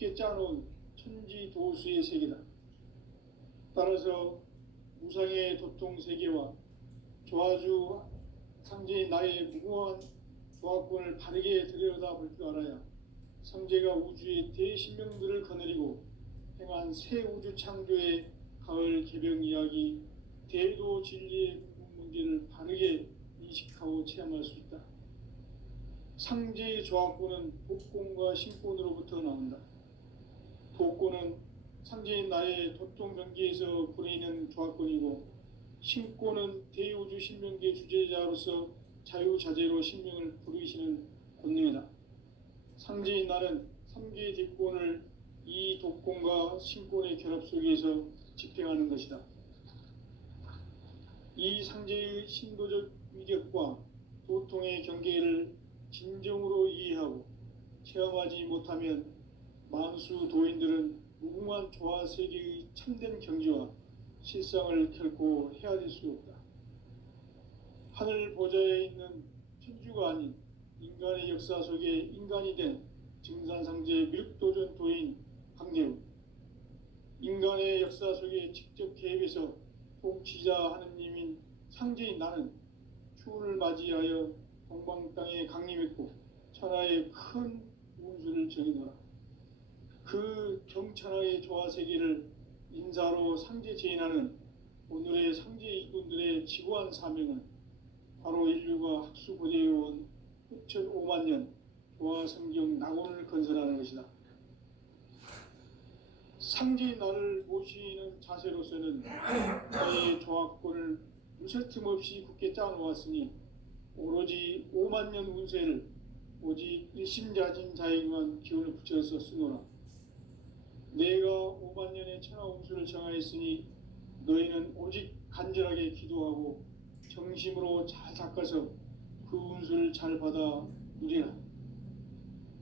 굳게 짜놓은 천지도수의 세계다. 따라서 무상의 도통세계와 조화주 상제의 나의 무고한 조합권을 바르게 들여다볼 줄 알아야 상제가 우주의 대신명들을 거느리고 행한 새 우주 창조의 가을 개병 이야기, 대도 진리의 문제를 바르게 인식하고 체험할 수 있다. 상제의 조합권은 복권과 신권으로부터 나온다. 복권은 상제인 나의 도통경계에서 부리는 조합권이고, 신권은 대우주 신명계 주제자로서 자유자재로 신명을 부르시는 권능이다. 상제인 나는 3개의 뒷권을 이 독권과 신권의 결합 속에서 집행하는 것이다. 이 상제의 신도적 위력과 도통의 경계를 진정으로 이해하고 체험하지 못하면 만수 도인들은 무궁한 조화 세계의 참된 경지와 실상을 결코 헤아릴 수 없다. 하늘 보좌에 있는 천주가 아닌 인간의 역사 속에 인간이 된 증산상제 밀도전 도인 강대우, 인간의 역사 속에 직접 개입해서 통치자 하느님인 상제인 나는 추운을 맞이하여 동방 땅에 강림했고 천하의 큰 운수를 정의노라. 그 경천하의 조화세계를 인사로 상제 제인하는 오늘의 상제 이군들의 지구한 사명은 바로 인류가 학수고대해온 6,500만 년 조화성경 낙원을 건설하는 것이다. 상제인 나를 모시는 자세로서는 나의 조합권을 무쇠틈 없이 굳게 짜놓았으니 오로지 5만 년 운세를 오직 일심자진 자에게만 기운을 붙여서 쓰노라. 내가 5만 년의 천하 운수를 정하였으니 너희는 오직 간절하게 기도하고 정심으로 잘 닦아서 그 운수를 잘 받아 누리라.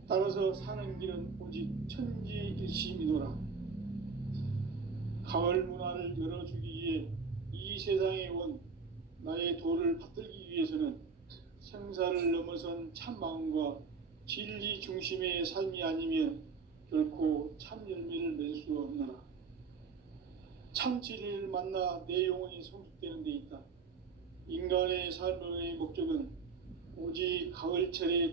따라서 사는 길은 오직 천지일심이노라. 가을 문화를 열어주기 위해 이 세상에 온 나의 도를 받들기 위해서는 생사를 넘어선 참 마음과 진리 중심의 삶이 아니면 결코 참 열매를 맺을 수 없느라. 참 진리를 만나 내 영혼이 성숙되는 데 있다. 인간의 삶의 목적은 오직 가을철의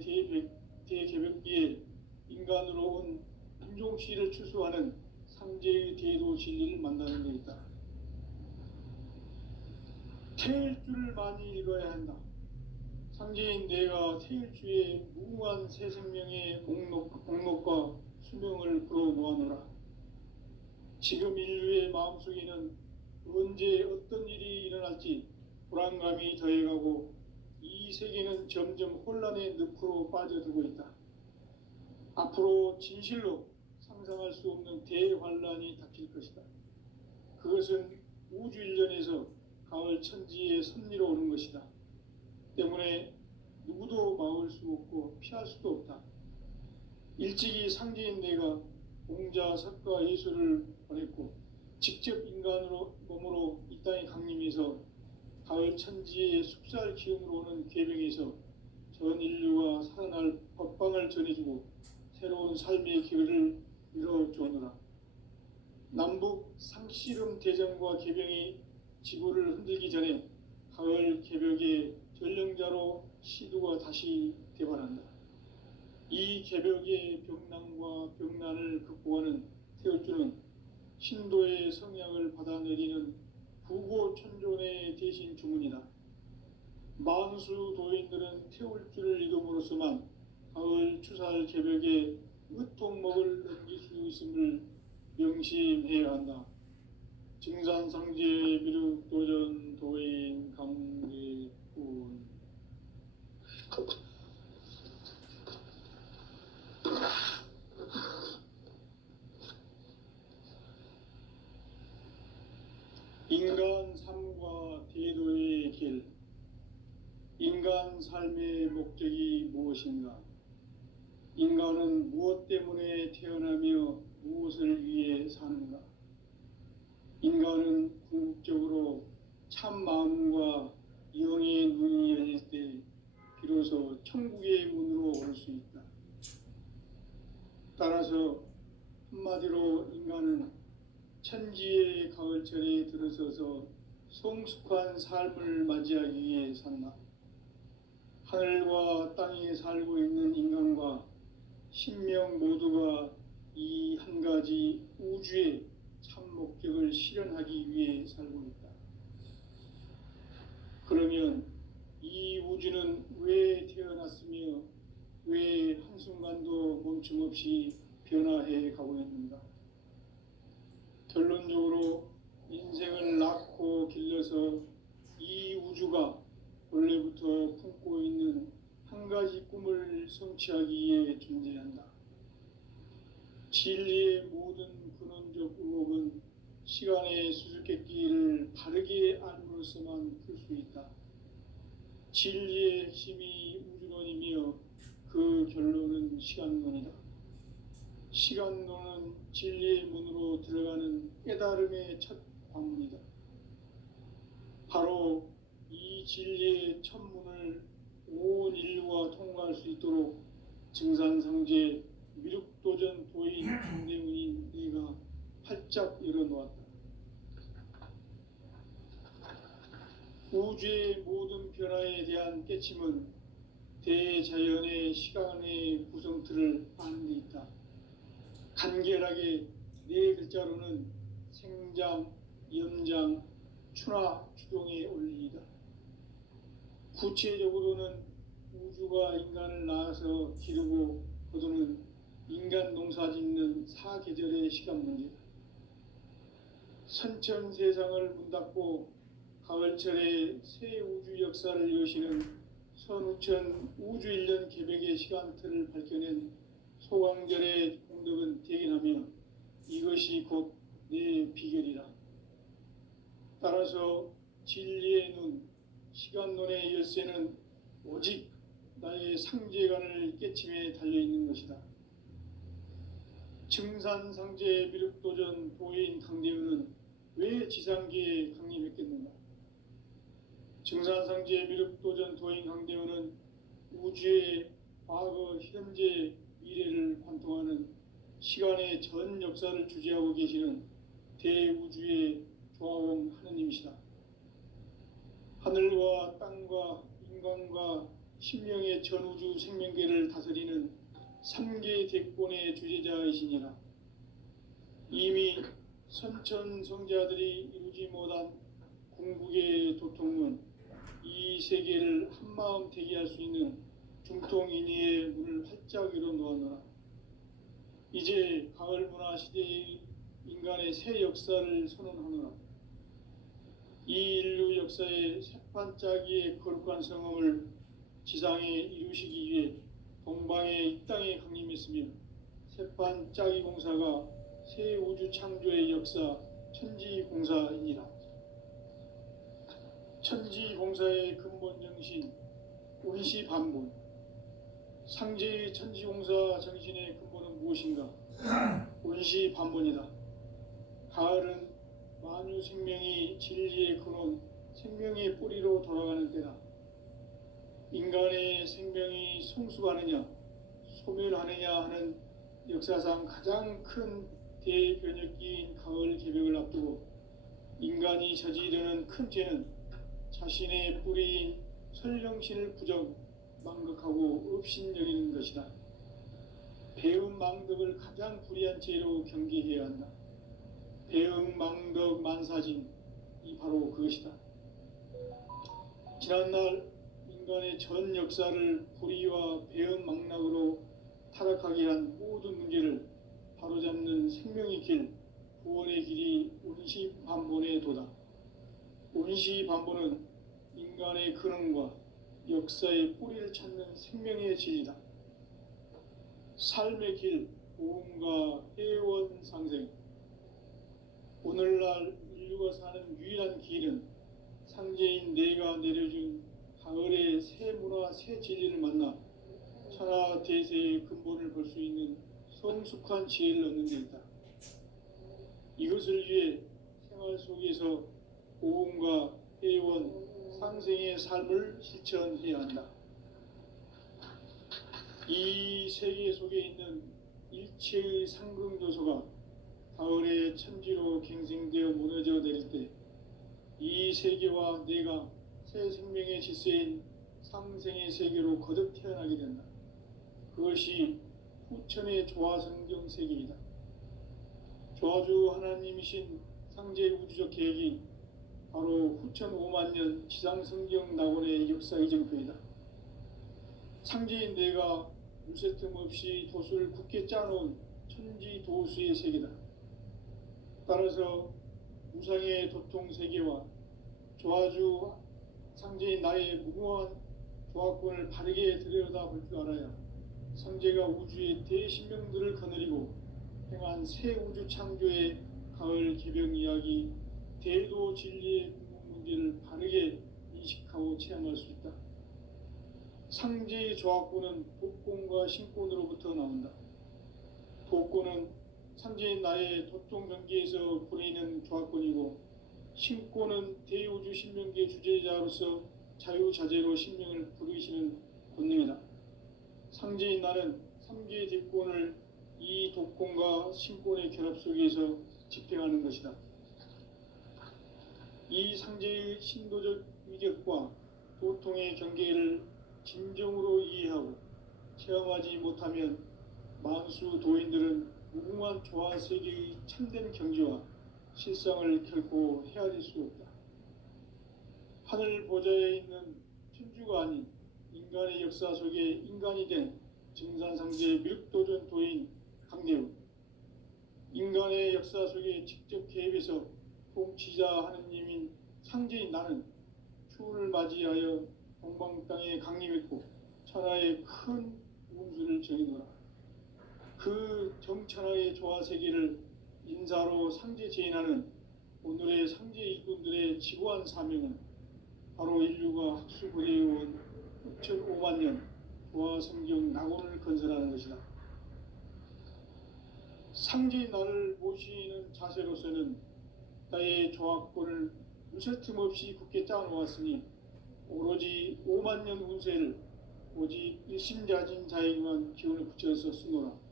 대개벽기에 인간으로 온 인종시를 추수하는 상제의 대도 진리를 만나는 데 있다. 태일주를 많이 읽어야 한다. 상제인 내가 태일주의 무궁한 새 생명의 목록과 수명을 불어 모아놓으라. 지금 인류의 마음속에는 언제 어떤 일이 일어날지 불안감이 더해가고 이 세계는 점점 혼란의 늪으로 빠져들고 있다. 앞으로 진실로 상상할 수 없는 대환란이 닥칠 것이다. 그것은 우주 일련에서 가을 천지의 섭리로 오는 것이다. 때문에 누구도 막을 수 없고 피할 수도 없다. 일찍이 상제인 내가 공자, 석가, 예수를 보냈고 직접 인간으로 몸으로 이 땅에 강림해서 가을 천지의 숙살 기운으로 오는 계병에서 전 인류가 살아날 법방을 전해주고 새로운 삶의 길을 이뤄주느라. 남북 상씨름 대전과 계병이 지구를 흔들기 전에 가을 개벽의 전령자로 시두가 다시 대발한다. 이 개벽의 병난과 병난을 극복하는 태울주는 신도의 성약을 받아내리는 부고천존의 대신 주문이다. 만수 도인들은 태울주를 읽음으로써만 가을 추살 개벽의 으통목을 넘길 수 있음을 명심해야 한다. 증산상제의 미륵도전 도인 강대군. 인간 삶과 대도의 길. 인간 삶의 목적이 무엇인가? 인간은 무엇 때문에 태어나며 무엇을 위해 사는가? 인간은 궁극적으로 참 마음과 영의 눈이 열릴 때 비로소 천국의 문으로 올 수 있다. 따라서 한마디로 인간은 천지의 가을철에 들어서서 성숙한 삶을 맞이하기 위해 산다. 하늘과 땅에 살고 있는 인간과 신명 모두가 이 한 가지 우주의 참 목적을 실현하기 위해 살고 있다. 그러면 이 우주는 왜 태어났으며 왜 한순간도 멈춤없이 변화해 가고 있는가? 결론적으로 인생을 낳고 길러서 이 우주가 원래부터 품고 있는 한 가지 꿈을 성취하기 위해 존재한다. 진리의 모든 근원적 의혹은 시간의 수수께끼를 바르게 알므로써만 풀 수 있다. 진리의 핵심이 우주론이며 그 결론은 시간론이다. 시간론은 진리의 문으로 들어가는 깨달음의 첫 관문이다. 바로 이 진리의 첫 문을 온 인류가 통과할 수 있도록 증산상제 미륵도전 도인 강대문인 네가 활짝 열어놓았다. 우주의 모든 변화에 대한 깨침은 대자연의 시간의 구성틀을 아는 데 있다. 간결하게 네 글자로는 생장, 염장, 추나 추동의 원리이다. 구체적으로는 우주가 인간을 낳아서 기르고 거두는 인간 농사 짓는 사계절의 시간 문제다. 선천 세상을 문 닫고 가을철에 새 우주 역사를 여시는 선우천 우주 1년 개백의 시간틀을 밝혀낸 소광절의 공덕은 대견하며 이것이 곧 내 비결이라. 따라서 진리의 눈, 시간론의 열쇠는 오직 나의 상제관을 깨침에 달려있는 것이다. 증산상제 미륵도전 도인 강대우는 왜 지상계에 강림했겠는가? 증산상제 미륵도전 도인 강대우는 우주의 과거, 현재, 미래를 관통하는 시간의 전 역사를 주재하고 계시는 대우주의 조화원 하느님이시다. 하늘과 땅과 인간과 신명의 전우주 생명계를 다스리는 3개 대권의 주재자이시니라. 이미 선천성자들이 이루지 못한 궁극의 도통은 이 세계를 한마음 대기할 수 있는 중통인의의 문을 활짝 열어놓았노라. 이제 가을 문화 시대의 인간의 새 역사를 선언하노라. 이 인류 역사의 새판짜기의 거룩한 성험을 지상에 이루시기 위해 동방의 이 땅에 강림했으며 새판짜기 공사가 새 우주 창조의 역사 천지공사이니라. 천지공사의 근본 정신 운시반본. 상제의 천지공사 정신의 근본은 무엇인가? 운시반본이다. 가을은 만유 생명이 진리의 근원, 생명의 뿌리로 돌아가는 때다. 인간의 생명이 성숙하느냐, 소멸하느냐 하는 역사상 가장 큰 대변혁기인 가을 개벽을 앞두고 인간이 저지르는 큰 죄는 자신의 뿌리인 설령신을 부정, 망극하고 업신여기는 것이다. 배움 망덕을 가장 불의한 죄로 경계해야 한다. 배움 망덕 만사진, 이 바로 그것이다. 지난날 인간의 전 역사를 불의와 배움 망락으로 타락하게 한 모든 문제를 바로잡는 생명의 길, 구원의 길이 운시반본의 도다. 운시반본은 인간의 근원과 역사의 뿌리를 찾는 생명의 진리다. 삶의 길, 보험과 해원 상생. 오늘날 인류가 사는 유일한 길은 상제인 내가 내려준 가을의 새 문화, 새 진리를 만나 천하 대세의 근본을 볼 수 있는 성숙한 지혜를 얻는 데 있다. 이것을 위해 생활 속에서 보험과 해원, 상생의 삶을 실천해야 한다. 이 세계 속에 있는 일체의 상승조소가 가을의 천지로 갱생되어 무너져 내릴 때 이 세계와 내가 새 생명의 질서인 상생의 세계로 거듭 태어나게 된다. 그것이 후천의 조화성경 세계이다. 조화주 하나님이신 상제 우주적 계획이 바로 후천 5만 년 지상성경 낙원의 역사 이정표이다. 상제인 내가 물새 틈 없이 도수를 굳게 짜놓은 천지 도수의 세계다. 따라서 우상의 도통 세계와 조화주 상제인 나의 무궁한 조화권을 바르게 들여다볼 줄 알아야 상제가 우주의 대신명들을 거느리고 행한 새 우주 창조의 가을 개병 이야기, 대도 진리의 궁극 문제를 바르게 인식하고 체험할 수 있다. 상제의 조화권은 독권과 신권으로부터 나온다. 독권은 상제인 나의 도통 경계에서 보내는 조화권이고, 신권은 대우주 신명계 주제자로서 자유자재로 신명을 부르시는 권능이다. 상제인 나는 3개의 대권을 이 독권과 신권의 결합 속에서 집행하는 것이다. 이 상제의 신도적 위격과 도통의 경계를 진정으로 이해하고 체험하지 못하면 만수 도인들은 무궁한 조화 세계의 참된 경지와 실상을 결코 헤아릴 수 없다. 하늘 보좌에 있는 천주가 아닌 인간의 역사 속에 인간이 된 증산상제 밀도전 도인 강대우, 인간의 역사 속에 직접 개입해서 통치자 하느님인 상제인 나는 추운을 맞이하여 동방 땅에 강림했고 천하의 큰 운수를 정해놓으라. 그 정천하의 조화 세계를 인사로 상제 제인하는 오늘의 상제 일꾼들의 지고한 사명은 바로 인류가 학수고대해온 6,5만 년 조화 성경 낙원을 건설하는 것이다. 상제인 나를 모시는 자세로서는 나의 조화권을 무쇠 틈 없이 굳게 짜놓았으니 오로지 5만 년 운세를 오직 일심자진 자에게만 기운을 붙여서 쓰노라.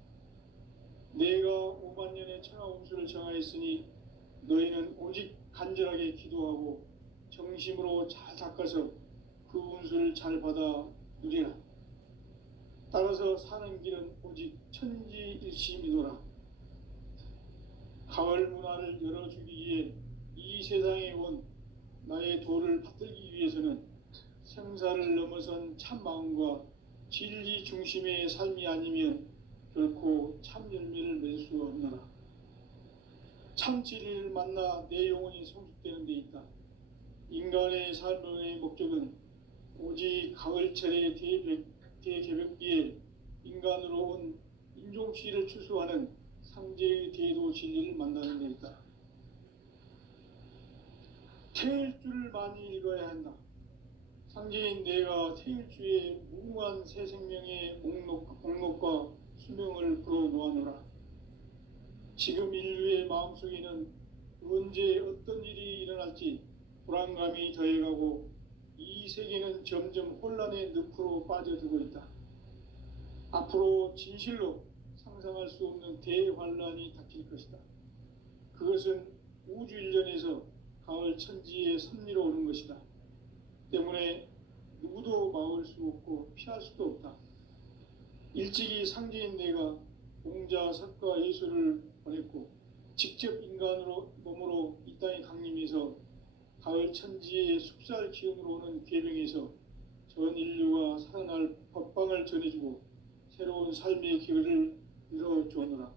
내가 5만 년의 천하 운수를 정하였으니 너희는 오직 간절하게 기도하고 정심으로 잘 닦아서 그 운수를 잘 받아 누리라. 따라서 사는 길은 오직 천지일심이노라. 가을 문화를 열어주기 위해 이 세상에 온 나의 도를 받들기 위해서는 생사를 넘어선 참 마음과 진리 중심의 삶이 아니면 결코 참 열매를 맺을 수 없노라. 참 진리를 만나 내 영혼이 성숙되는 데 있다. 인간의 삶의 목적은 오직 가을철의 대개벽기에 인간으로 온 인종시를 추수하는 상제의 대도 진리를 만나는 데 있다. 태일주를 많이 읽어야 한다. 상제인 내가 태일주의 무궁한 새 생명의 목록과 수명을 불어놓아노라. 지금 인류의 마음속에는 언제 어떤 일이 일어날지 불안감이 더해가고 이 세계는 점점 혼란의 늪으로 빠져들고 있다. 앞으로 진실로 상상할 수 없는 대환란이 닥칠 것이다. 그것은 우주 일련에서 가을 천지의 섭리로 오는 것이다. 때문에 누구도 막을 수 없고 피할 수도 없다. 일찍이 상제인 내가 공자, 석가, 예수를 보냈고 직접 인간으로 몸으로 이 땅에 강림해서 가을 천지의 숙살 기운으로 오는 계명에서 전 인류가 살아날 법방을 전해주고 새로운 삶의 길을 열어주오노라.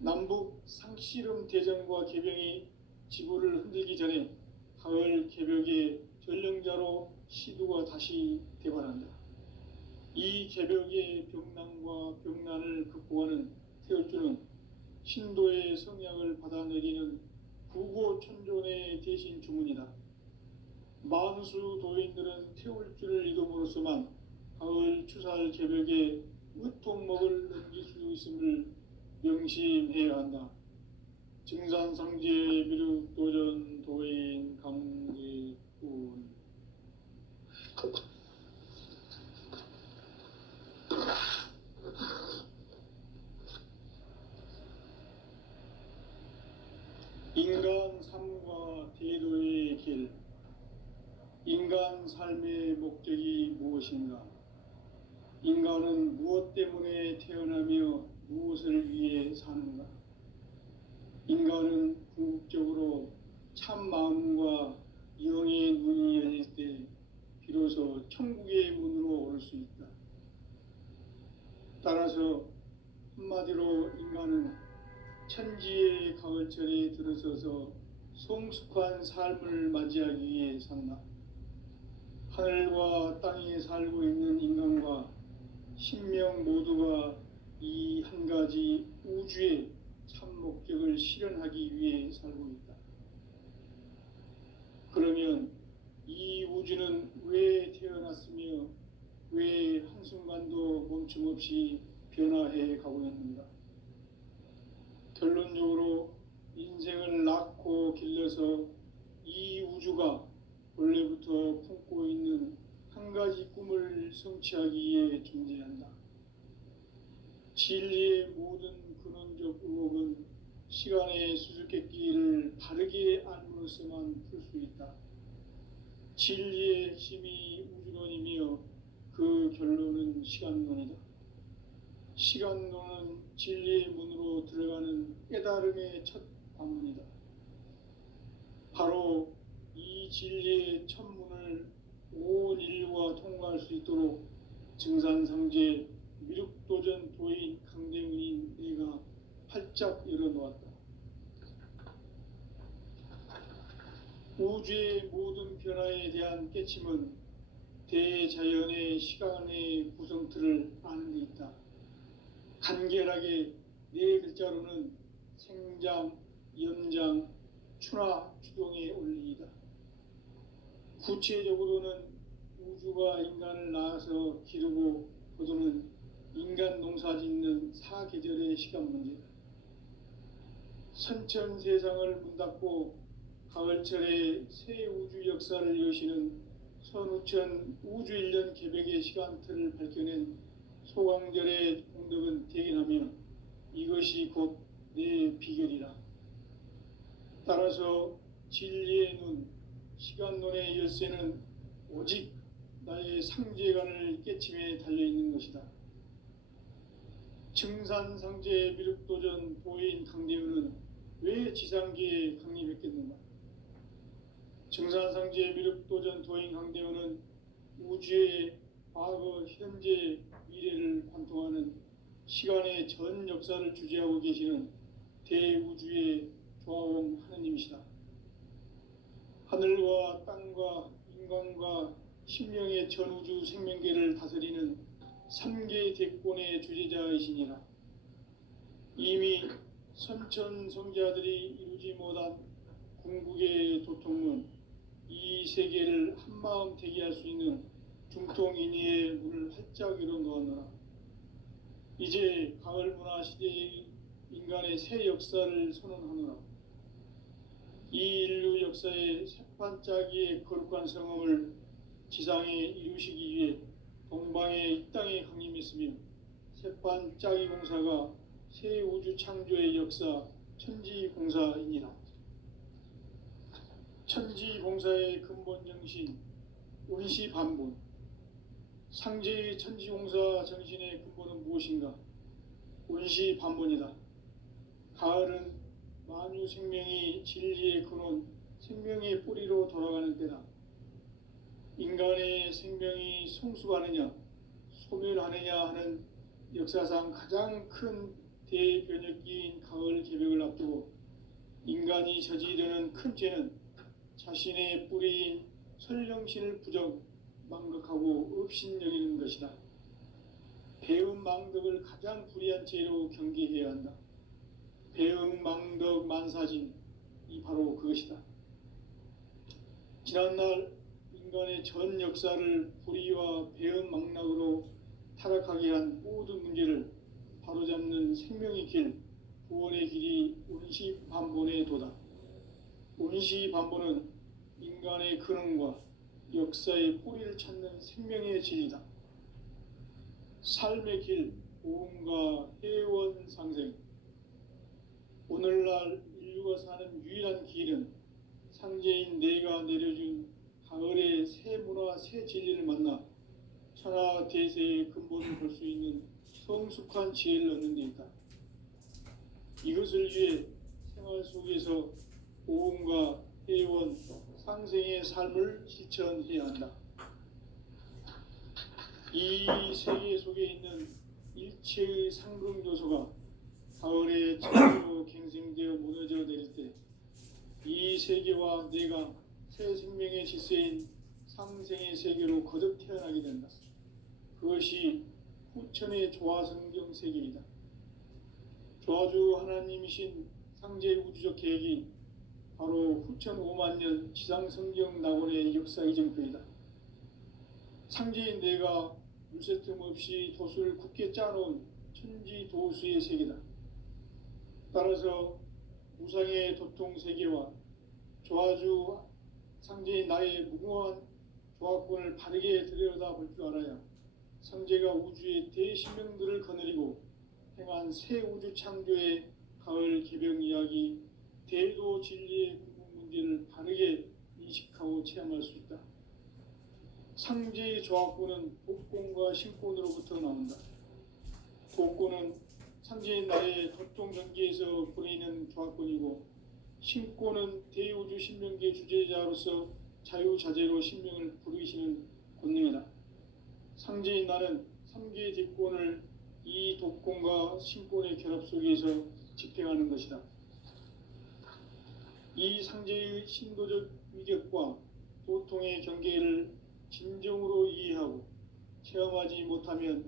남북 상씨름 대전과 개병이 지구를 흔들기 전에 가을 개벽의 전령자로 시두가 다시 대발한다. 이 개벽의 병난과 병난을 극복하는 태울주는 신도의 성향을 받아내리는 구고천존의 대신 주문이다. 만수 도인들은 태울주를 이름으로서만 가을 추살 개벽에 으통목을 넘길 수 있음을 명심해야 한다. 증산상제 미륵도전 도인 강제군. 인간 삶과 대도의 길, 인간 삶의 목적이 무엇인가? 인간은 무엇 때문에 태어나며 무엇을 위해 사는가? 인간은 궁극적으로 참 마음과 영의 눈이 열릴 때 비로소 천국의 문으로 올 수 있다. 따라서 한마디로 인간은 천지의 가을철에 들어서서 성숙한 삶을 맞이하기 위해 산다. 하늘과 땅에 살고 있는 인간과 신명 모두가 이 한 가지 우주의 참 목적을 실현하기 위해 살고 있다. 그러면 이 우주는 왜 태어났으며 왜 한순간도 멈춤없이 변화해 가고 있는가? 결론적으로 인생을 낳고 길러서 이 우주가 원래부터 품고 있는 한 가지 꿈을 성취하기 위해 존재한다. 진리의 모든 근원적 의혹은 시간의 수수께끼를 바르게 알므로써만 풀 수 있다. 진리의 핵심이 우주론이며 그 결론은 시간론이다. 시간론은 진리의 문으로 들어가는 깨달음의 첫 관문이다. 바로 이 진리의 첫 문을 온 인류가 통과할 수 있도록 증산상제 미륵도전 도인 강대문인 내가 활짝 열어놓았다. 우주의 모든 변화에 대한 깨침은 대자연의 시간의 구성틀을 아는 데 있다. 간결하게 네 글자로는 생장, 연장, 추나 추동의 원리이다. 구체적으로는 우주가 인간을 낳아서 기르고 거두는 인간 농사 짓는 사계절의 시간 문제다. 선천 세상을 문 닫고 가을철에 새 우주 역사를 여시는 선우천 우주 1년 개백의 시간틀을 밝혀낸 소강절의 공덕은 대견하며 이것이 곧 내 비결이라. 따라서 진리의 눈, 시간론의 열쇠는 오직 나의 상제관을 깨침에 달려있는 것이다. 증산상제 미륵도전 도인 강대우는 왜 지상계에 강림했겠는가? 증산상제 미륵도전 도인 강대우는 우주의 과거, 현재, 미래를 관통하는 시간의 전 역사를 주재하고 계시는 대우주의 조화원 하느님이시다. 하늘과 땅과 인간과 신명의 전우주 생명계를 다스리는 3개 대권의 주재자이시니라. 이미 선천성자들이 이루지 못한 궁극의 도통문, 이 세계를 한마음 되게 할 수 있는 중통인의의 문을 활짝 열어놓았노라. 이제 가을 문화 시대의 인간의 새 역사를 선언하노라. 이 인류 역사의 새반짝이의 거룩한 성음을 지상에 이루시기 위해 동방의 이 땅에 강림했으며 새반짝이 공사가 새 우주 창조의 역사 천지공사이니라. 천지공사의 근본 정신 운시반본, 상제의 천지공사 정신의 근본은 무엇인가? 운시반본이다. 가을은 만유 생명이 진리의 근원, 생명의 뿌리로 돌아가는 때다. 인간의 생명이 성숙하느냐, 소멸하느냐 하는 역사상 가장 큰 대변혁기인 가을 개벽을 앞두고 인간이 저지르는 큰 죄는 자신의 뿌리인 설령신을 부정, 망각하고 업신여기는 것이다. 배움 망덕을 가장 불의한 죄로 경계해야 한다. 배움 망덕 만사진, 이 바로 그것이다. 지난날 인간의 전 역사를 불의와 배움 망락으로 타락하게 한 모든 문제를 바로잡는 생명의 길, 구원의 길이 운시반본의 도다. 운시반본은 인간의 근원과 역사의 뿌리를 찾는 생명의 진리다. 삶의 길, 보험과 회원 상생. 오늘날 인류가 누워 사는 유일한 길은 상제인 내가 내려준 가을의 새 문화 새 진리를 만나 천하 대세의 근본을 볼 수 있는 성숙한 지혜를 얻는 데 있다. 이것을 위해 생활 속에서 오음과 회원, 상생의 삶을 실천해야 한다. 이 세계 속에 있는 일체의 상금 요소가 가을에 처음으로 갱생되어 무너져 내릴 때 이 세계와 내가 새 생명의 질서인 상생의 세계로 거듭 태어나게 된다. 그것이 후천의 조화성경 세계이다. 조화주 하나님이신 상제 우주적 계획이 바로 후천 5만 년 지상성경 낙원의 역사 이정표이다. 상제인 내가 물새 틈 없이 도수를 굳게 짜놓은 천지 도수의 세계다. 따라서 우상의 도통 세계와 조화주 상제인 나의 무궁한 조화권을 바르게 들여다볼 줄 알아야 상제가 우주의 대신명들을 거느리고 행한 새 우주 창조의 가을 개병 이야기, 대도 진리의 궁극 문제를 바르게 인식하고 체험할 수 있다. 상제의 조화권은 복권과 신권으로부터 나온다. 복권은 상제인 나의 도통 경계에서 보내는 조화권이고, 신권은 대우주 신명계 주제자로서 자유자재로 신명을 부르시는 권능이다. 상제인 나는 3개의 뒷권을 이 독권과 신권의 결합 속에서 집행하는 것이다. 이 상제의 신도적 위격과 도통의 경계를 진정으로 이해하고 체험하지 못하면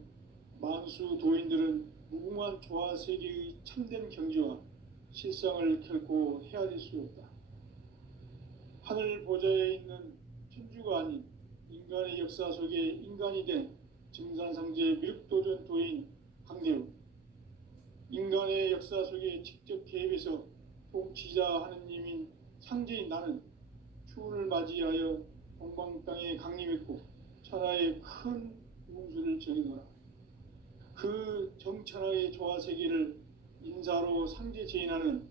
만수 도인들은 무궁한 조화 세계의 참된 경지와 실상을 결코 헤아릴 수 없다. 하늘 보좌에 있는 천주가 아닌 인간의 역사 속에 인간이 된 증산상제 미륵도전 도인 강대우, 인간의 역사 속에 직접 개입해서 통치자 하느님인 상제인 나는 추운을 맞이하여 동방 땅에 강림했고 천하의 큰 운수를 정해놓아 그 정천하의 조화 세계를 인사로 상제 제인하는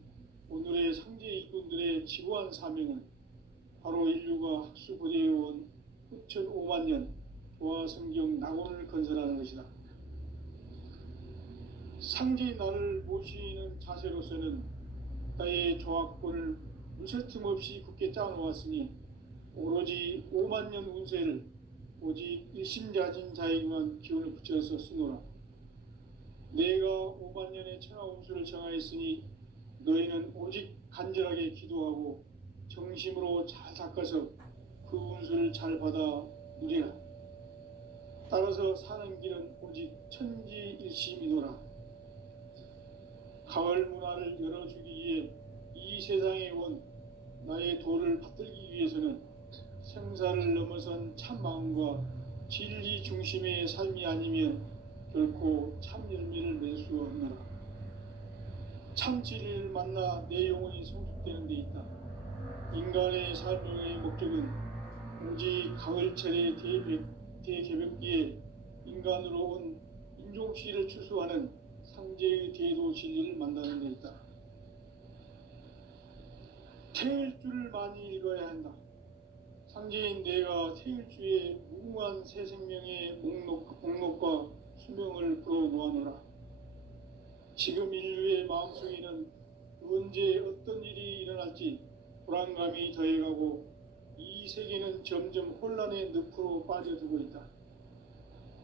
오늘의 상제 일꾼들의 지구한 사명은 바로 인류가 학수고대해온 후천 5만 년 조화 성경 낙원을 건설하는 것이다. 상제인 나를 모시는 자세로서는 나의 조화권을 무쇠틈 없이 굳게 짜놓았으니 오로지 5만 년 운세를 오직 일심자진 자에게만 기운을 붙여서 쓰노라. 내가 5만 년의 천하 운수를 정하였으니 너희는 오직 간절하게 기도하고 정심으로 잘 닦아서 그 운수를 잘 받아 누리라. 따라서 사는 길은 오직 천지일심이노라. 가을 문화를 열어주기 위해 이 세상에 온 나의 도를 받들기 위해서는 생사를 넘어선 참 마음과 진리 중심의 삶이 아니면 결코 참 열매를 맺을 수 없노라. 참 진리를 만나 내 영혼이 성숙되는 데 있다. 인간의 삶의 목적은 오직 가을철의 대개벽기에 인간으로 온 인종시를 추수하는 상제의 대도 진리를 만나는 데 있다. 태일주를 많이 읽어야 한다. 상제인 내가 태일주의 무궁한 새 생명의 목록과 수명을 풀어놓아노라. 지금 인류의 마음속에는 언제 어떤 일이 일어날지 불안감이 더해가고 이 세계는 점점 혼란의 늪으로 빠져들고 있다.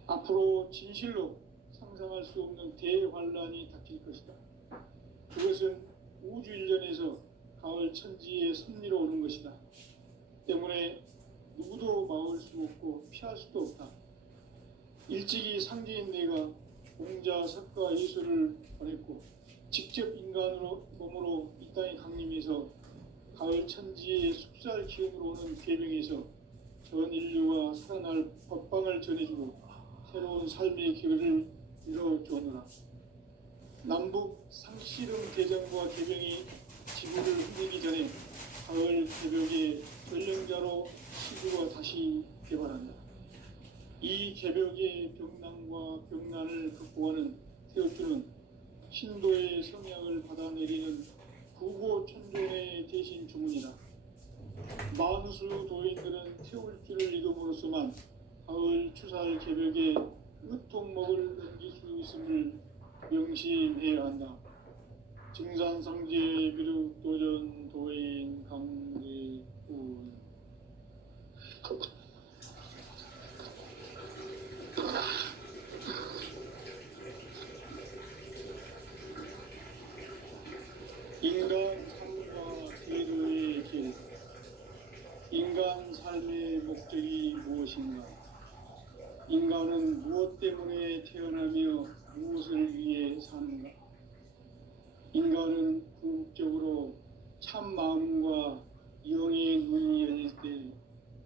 앞으로 진실로 상상할 수 없는 대환란이 닥칠 것이다. 그것은 우주 일련에서 가을 천지의 섭리로 오는 것이다. 때문에 누구도 막을 수 없고 피할 수도 없다. 일찍이 상제인 내가 공자, 석가, 예수를 보냈고 직접 인간으로 몸으로 이 땅에 강림해서 가을 천지의 숙살 기운으로 오는 계명에서 전 인류가 살아날 법방을 전해주고 새로운 삶의 기회를 이뤄주었노라. 남북 상씨름 대전과 개병이 지구를 흔들기 전에 가을 개벽의 전령자로 시주가 다시 개발한다. 이 개벽의 병난과 병난을 극복하는 태우주는 신도의 성향을 받아내리는 구고 천종 주문이다. 만수 도인들은 태울 줄을 이름으로서만 가을 추살 개벽에 으통먹을 넘길 수 있음을 명심해야 한다. 증산상제 비록 도전 도인 강대우. 인간 삶과 제도의 길. 인간 삶의 목적이 무엇인가? 인간은 무엇 때문에 태어나며 무엇을 위해 사는가? 인간은 궁극적으로 참 마음과 영의 눈이 열릴 때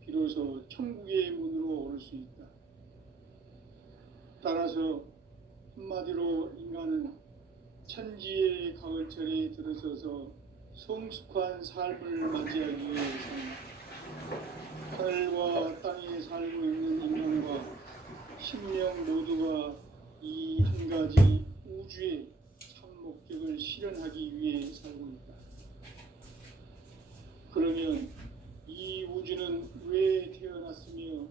비로소 천국의 문으로 오를 수 있다. 따라서 한마디로 인간은 천지의 가을철에 들어서서 성숙한 삶을 맞이하기 위해 산다. 하늘과 땅에 살고 있는 인간과 신명 모두가 이 한 가지 우주의 참 목적을 실현하기 위해 살고 있다. 그러면 이 우주는 왜 태어났으며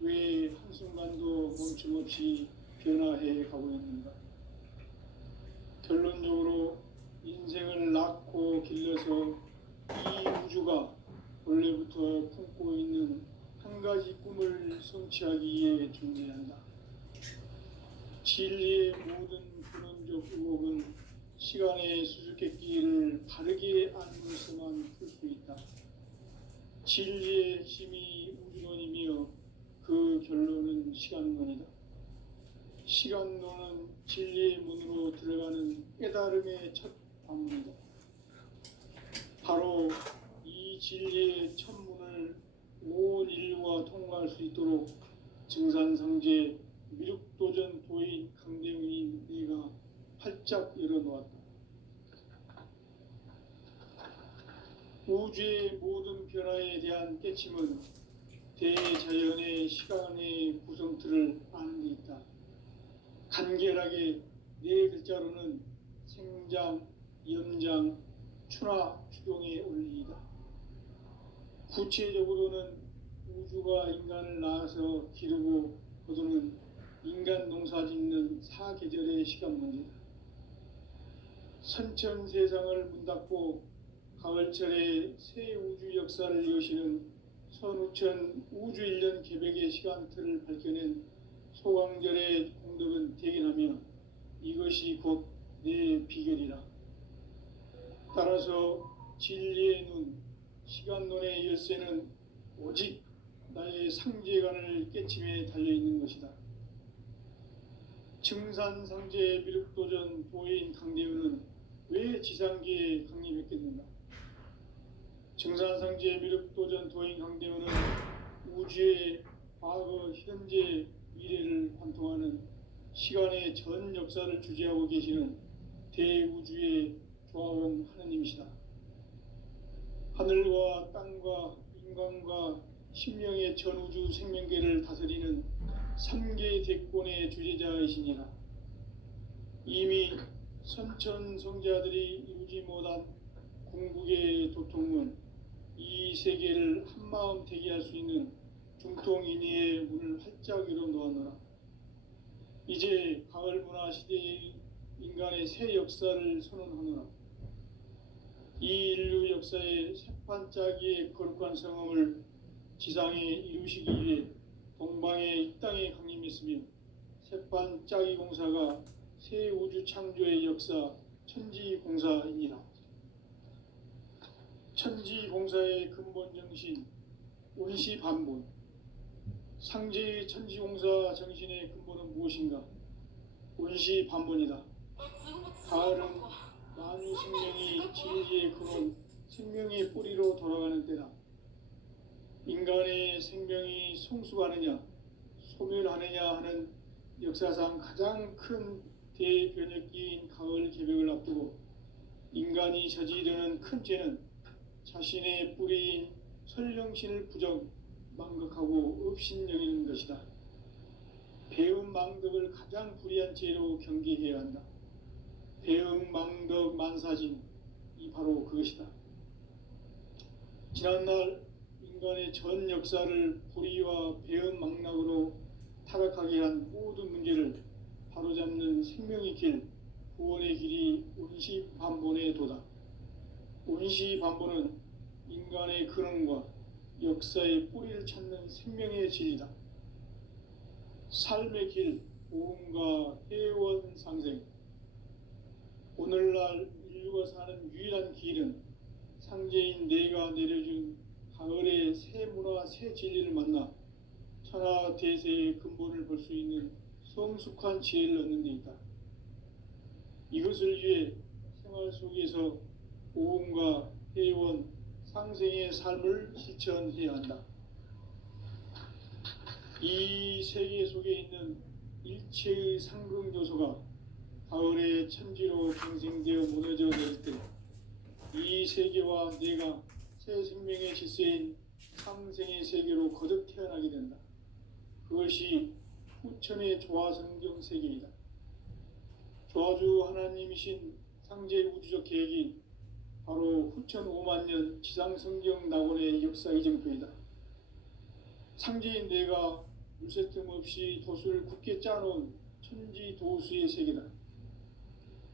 왜 한순간도 멈춤없이 변화해 가고 있는가? 결론적으로 인생을 낳고 길러서 이 우주가 원래부터 품고 있는 한 가지 꿈을 성취하기 위해 존재한다. 진리의 모든 근원적 의혹은 시간의 수수께끼를 바르게 알면서만 풀 수 있다. 진리의 핵심이 우주론이며 그 결론은 시간론이다. 시간론은 진리의 문으로 들어가는 깨달음의 첫 방문이다. 바로 이 진리의 첫 문을 온 인류가 통과할 수 있도록 증산상제 미륵도전 도인 강대훈이 내가 활짝 열어놓았다. 우주의 모든 변화에 대한 깨침은 대자연의 시간의 구성틀을 아는 데 있다. 간결하게 네 글자로는 생장, 연장, 추나 추동의 원리이다. 구체적으로는 우주가 인간을 낳아서 기르고 거두는 인간 농사 짓는 사계절의 시간 문제다. 선천 세상을 문 닫고 가을철에 새 우주 역사를 여시는 선우천 우주 1년 개벽의 시간틀을 밝혀낸 소강절의 공덕은 대견하며 이것이 곧 내 비결이라. 따라서 진리의 눈, 시간론의 열쇠는 오직 나의 상제관을 깨침에 달려있는 것이다. 증산상제 미륵도전 도인 강대훈은 왜 지상계에 강림했겠는가? 증산상제 미륵도전 도인 강대훈은 우주의 과거, 현재, 미래를 관통하는 시간의 전 역사를 주재하고 계시는 대우주의 조화원 하느님이시다. 하늘과 땅과 인간과 신명의 전우주 생명계를 다스리는 3계 대권의 주재자이시니라. 이미 선천성자들이 이루지 못한 궁극의 도통은 이 세계를 한마음 되게 할 수 있는 중통인의의 문을 활짝 열어놓았노라. 이제 가을 문화 시대의 인간의 새 역사를 선언하노라. 이 인류 역사의 새판짜기의 거룩한 성험을 지상에 이루시기 위해 동방의 이 땅에 강림했으며 새판짜기 공사가 새 우주 창조의 역사 천지공사이니라. 천지공사의 근본 정신 원시반본. 상제의 천지공사 정신의 근본은 무엇인가? 원시반본이다. 가을은 만유 생명이 진리의 근원, 생명의 뿌리로 돌아가는 때다. 인간의 생명이 성숙하느냐, 소멸하느냐 하는 역사상 가장 큰 대변혁기인 가을 개벽을 앞두고 인간이 저지르는 큰 죄는 자신의 뿌리인 설령신을 부정, 망각하고 업신여기는 것이다. 배음 망덕을 가장 불의한 죄로 경계해야 한다. 배음 망덕 만사진, 이 바로 그것이다. 지난날 인간의 전 역사를 불의와 배은망락으로 타락하게 한 모든 문제를 바로잡는 생명의 길, 구원의 길이 운시반본의 도다. 운시반본은 인간의 근원과 역사의 뿌리를 찾는 생명의 진리다. 삶의 길, 보험과 회원 상생. 오늘날 인류가 사는 유일한 길은 상제인 내가 내려준 가을의 새 문화, 새 진리를 만나 천하 대세의 근본을 볼 수 있는 성숙한 지혜를 얻는 데 있다. 이것을 위해 생활 속에서 보험과 회원, 상생의 삶을 실천해야 한다. 이 세계 속에 있는 일체의 상승 요소가 가을의 천지로 갱생되어 무너져 내릴 때 이 세계와 내가 새 생명의 질서인 상생의 세계로 거듭 태어나게 된다. 그것이 후천의 조화성경 세계이다. 조화주 하나님이신 상제 우주적 계획이 바로 후천 5만 년 지상성경 낙원의 역사 이정표이다. 상제인 내가 물새틈 없이 도수를 굳게 짜놓은 천지 도수의 세계다.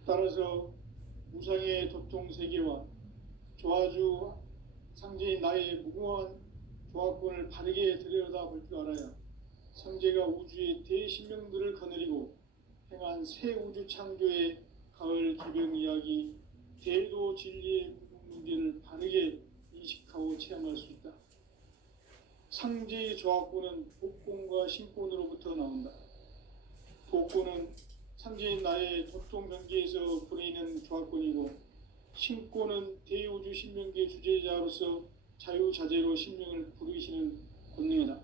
따라서 무상의 도통 세계와 조화주 상제인 나의 무궁한 조화권을 바르게 들여다볼 줄 알아야 상제가 우주의 대신명들을 거느리고 행한 새 우주 창조의 가을 기병 이야기, 대도 진리의 문제를 바르게 인식하고 체험할 수 있다. 상제의 조화권은 복권과 신권으로부터 나온다. 복권은 상제인 나의 도통 경계에서 부리는 조화권이고, 신권은 대우주 신명계 주제자로서 자유자재로 신명을 부르시는 권능이다.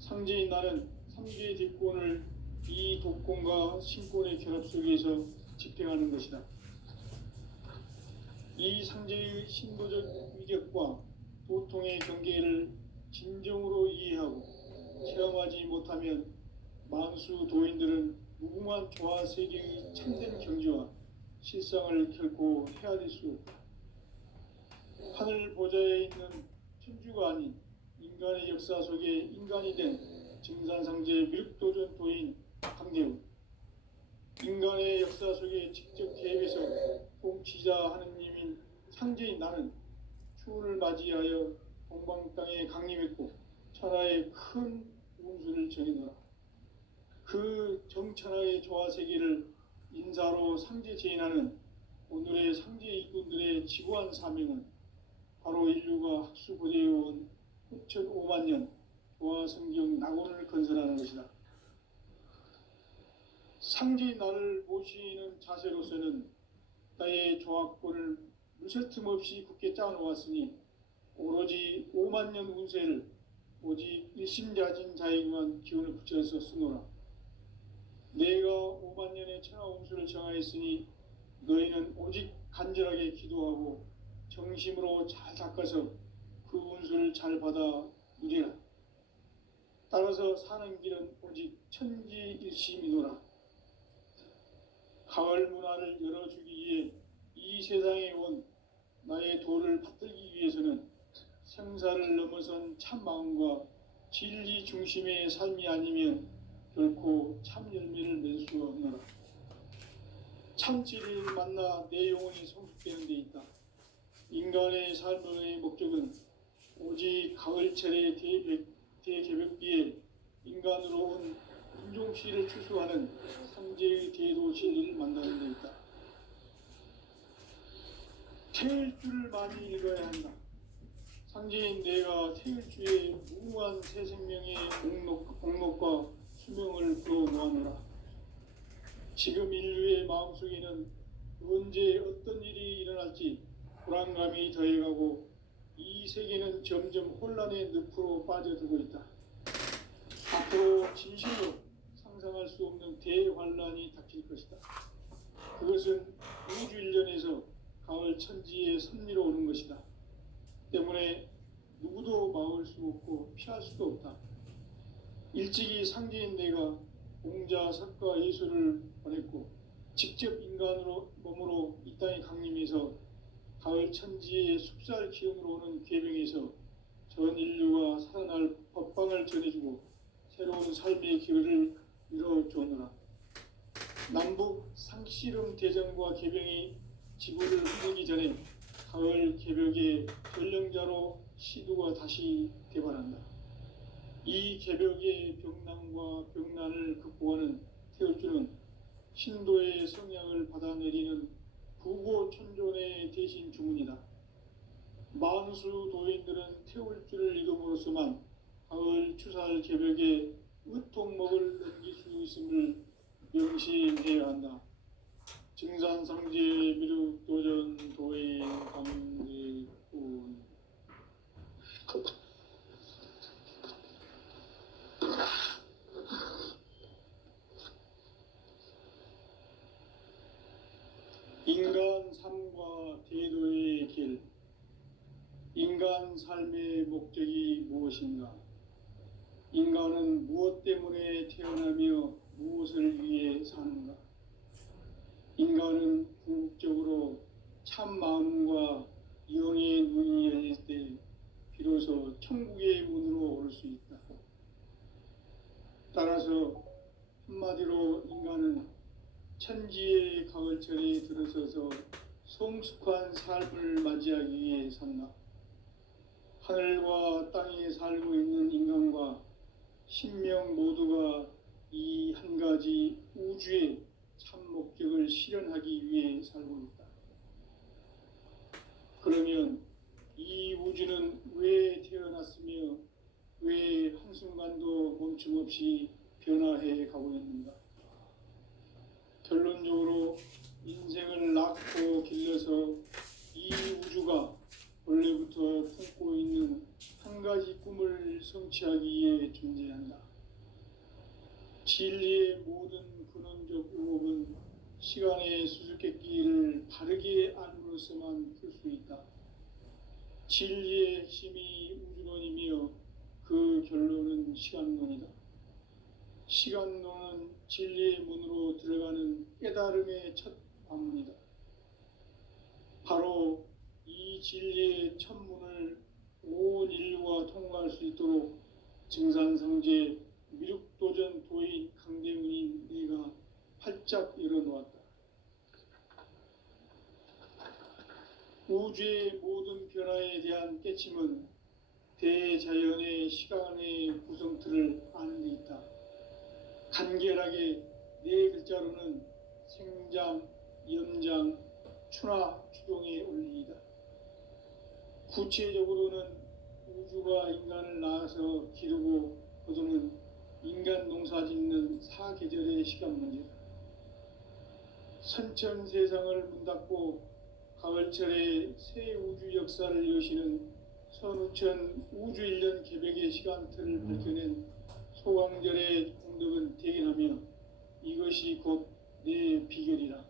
상제인 나는 상제의 뒷권을 이 독권과 신권의 결합 속에서 집행하는 것이다. 이 상제의 신도적 위격과 도통의 경계를 진정으로 이해하고 체험하지 못하면 만수 도인들은 무궁한 조화 세계의 참된 경지와 실상을 결코 헤아릴 수 없다. 하늘 보좌에 있는 천주가 아닌 인간의 역사 속에 인간이 된 증산상제 밀도전 도인 강대우, 인간의 역사 속에 직접 개입해서 통치자 하느님인 상제인 나는 추운을 맞이하여 동방 땅에 강림했고 천하의 큰 운수를 정해놓아 그 정천하의 조화 세계를 인사로 상제 제인하는 오늘의 상제 일꾼들의 지구한 사명은 바로 인류가 학수고대해온 후천 5만 년 조화 성경 낙원을 건설하는 것이다. 상제인 나를 모시는 자세로서는 나의 조화권을 물새틈 없이 굳게 짜놓았으니 오로지 5만 년 운세를 오직 일심자진 자에게만 기운을 붙여서 쓰노라. 내가 5만 년의 천하 운수를 정하였으니 너희는 오직 간절하게 기도하고 정심으로 잘 닦아서 그 운수를 잘 받아 누리라. 따라서 사는 길은 오직 천지일심이노라. 가을 문화를 열어주기 위해 이 세상에 온 나의 도를 받들기 위해서는 생사를 넘어선 참 마음과 진리 중심의 삶이 아니면 결코 참 열매를 맺을 수 없노라. 참 진리를 만나 내 영혼이 성숙되는 데 있다. 인간의 삶의 목적은 오직 가을철의 대개벽비에 인간으로 온 인종씨를 추수하는 상제의 대도 진리를 만나는 데 있다. 태일주를 많이 읽어야 한다. 상제인 내가 태일주의 무궁한 새 생명의 공록과 수명을 불어놓아노라. 지금 인류의 마음속에는 언제 어떤 일이 일어날지 불안감이 더해가고 이 세계는 점점 혼란의 늪으로 빠져들고 있다. 앞으로 진실로 상상할 수 없는 대환란이 닥칠 것이다. 그것은 우주 일련에서 가을 천지의 섭리로 오는 것이다. 때문에 누구도 막을 수 없고 피할 수도 없다. 일찍이 상제인 내가 공자, 석가, 예수를 보냈고 직접 인간으로 몸으로 이 땅에 강림해서 가을 천지의 숲살 기운으로 오는 궤병에서 전 인류가 살아날 법방을 전해주고 새로운 삶의 기회를 열어주느라. 남북 상씨름 대전과 개병이 지구를 흔들기 전에 가을 개벽의 전령자로 시도가 다시 개발한다. 이 개벽의 병난과 병난을 극복하는 태울주는 신도의 성향을 받아내리는 부고천존의 대신 주문이다. 만수 도인들은 태울주를 이름으로서만 가을 추살 개벽의 의통목을 넘길 수 있음을 명심해야 한다. 증산상제 미륵도전 도인 강대군. 인간 삶과 대도의 길. 인간 삶의 목적이 무엇인가? 인간은 무엇 때문에 태어나며 무엇을 위해 사는가? 인간은 궁극적으로 참 마음과 영의 눈이 열릴 때 비로소 천국의 문으로 오를 수 있다. 따라서 한마디로 인간은 천지의 가을철에 들어서서 성숙한 삶을 맞이하기 위해 산다. 하늘과 땅에 살고 있는 인간과 신명 모두가 이 한 가지 우주의 참 목적을 실현하기 위해 살고 있다. 그러면 이 우주는 왜 태어났으며 왜 한순간도 멈춤없이 변화해 가고 있는가? 결론적으로 인생을 낳고 길러서 이 우주가 원래부터 품고 있는 한 가지 꿈을 성취하기 위해 존재한다. 진리의 모든 근원적 의혹은 시간의 수수께끼를 바르게 알므로서만 풀 수 있다. 진리의 핵심이 우주론이며 그 결론은 시간론이다. 시간론은 진리의 문으로 들어가는 깨달음의 첫 방문이다. 바로 이 진리의 첫 문을 온 인류가 통과할 수 있도록 증산성제 미륵도전 도인 강대훈인 내가 활짝 열어놓았다. 우주의 모든 변화에 대한 깨침은 대자연의 시간의 구성틀을 아는 데 있다. 간결하게 네 글자로는 생장, 염장, 추나 추동의 원리이다. 구체적으로는 우주가 인간을 낳아서 기르고 거두는 인간 농사 짓는 사계절의 시간 문제다. 선천 세상을 문 닫고 가을철에 새 우주 역사를 여시는 선우천 우주 1년 개벽의 시간틀을 밝혀낸 소강절의 공덕은 대견하며 이것이 곧 내 비결이라.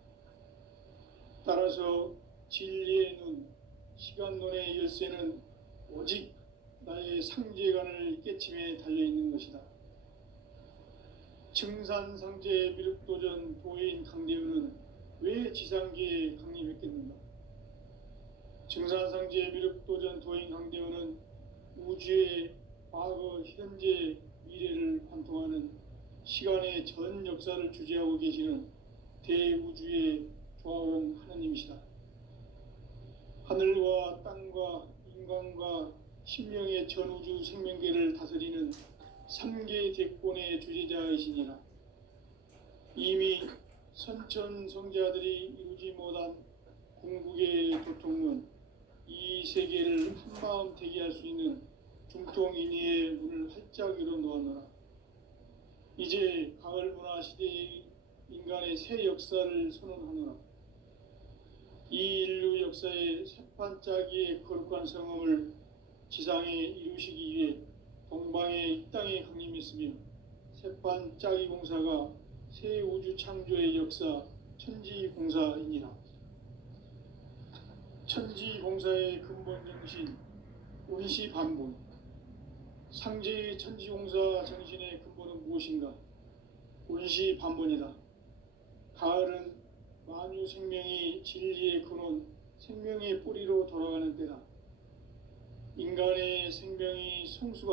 따라서 진리의 눈, 시간론의 열쇠는 오직 나의 상제관을 깨침에 달려있는 것이다. 증산상제 미륵도전 도인 강대훈은 왜 지상계에 강림했겠는가? 증산상제 미륵도전 도인 강대훈은 우주의 과거, 현재, 미래를 관통하는 시간의 전 역사를 주재하고 계시는 대우주의 조화원 하느님이시다. 하늘과 땅과 인간과 신명의 전우주 생명계를 다스리는 3개 대권의 주재자이시니라. 이미 선천성자들이 이루지 못한 궁극의 도통론, 이 세계를 한마음 되게 할 수 있는 중통인의의 문을 활짝 열어놓았노라. 이제 가을 문화 시대의 인간의 새 역사를 선언하노라. 이 인류 역사의 새판짜기의 거룩한 성험을 지상에 이루시기 위해 동방의 이 땅에 강림했으며 새판짜기 공사가 새 우주 창조의 역사 천지공사이니라. 천지공사의 근본 정신 운시반본. 상제의 천지공사 정신의 근본은 무엇인가? 운시반본이다. 가을은 만유 생명이 진리의 근원 생명의 뿌리로 돌아가는 때다. 인간의 생명이 성수가